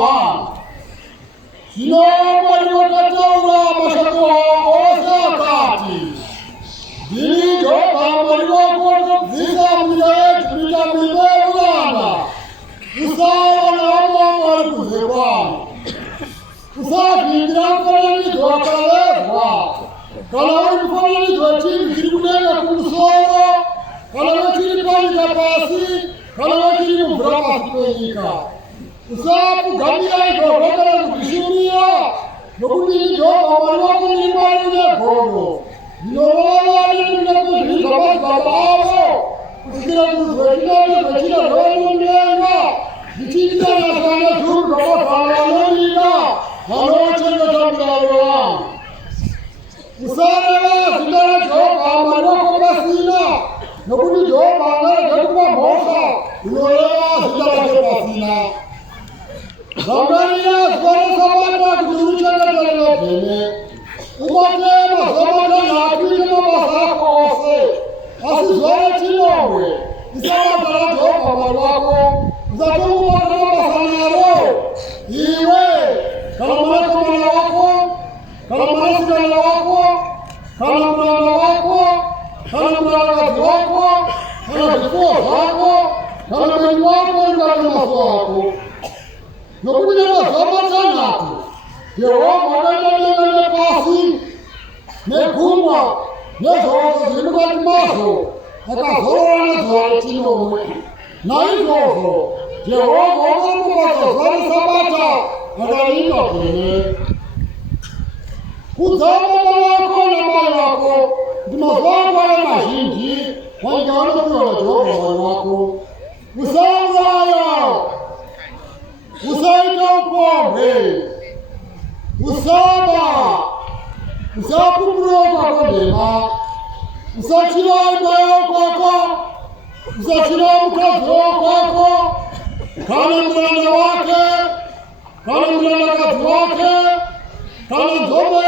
Bwana. Sinaomba niwatateula mashaka ose kati. Dilijo kama niwako visa mjae vitamine Bwana. Usawa na mwamari kuzekwana. Usafi ndakala ni dokalezwa. Kala ulifanya ni dochini zilikunenga kumusoro. Kala wachini kanya pasi. Kala wachini mbrama sipenyika. Usafu gamia iko wakala kukishuria. Nukuni joga waliwako nilimani nekono. Nilowala nilimani kama babao. Kusikila kuzwekina ni romu mlenga. Nichikita na sana zuru kama fanganolina. Halochenge tamlawa. Usara sidara joga waliwako basina. Nukuni joga waliwako kwa mosa. Nilowala sidara basina. Zamania swara sabata kurucha katala pene. Umatema sabata na kuita mabasako ose. Asi swara chinowe. Isama tala joga waliwako. Zatomu matema basanaro. Iwe. Kalamana kamana wako. Kalamana sigana wako. Kalamana wako. Kalamana kazi wako. Kalamana wako. Kalamana wako. Kalamana wako. Nokuja na sabata nako. Yewa magana pasi. Nekumwa. Nezo zinuka maso. Akazora na zora chinowe. Na hivyo. Yewa magana pasi sabata. Akalinda kwenye. Kuzama wako na mali wako. Dimazwanga ya mahindi. Wangawana kwa joga wako. Usanga yao. Usaika upombe. Usaba. Usakukuroka kwa dema. Usachila ibayo kwako. Usachila mkazi kwako. Kana mwana wake. Kana mwana kazi wake. Kana mzoma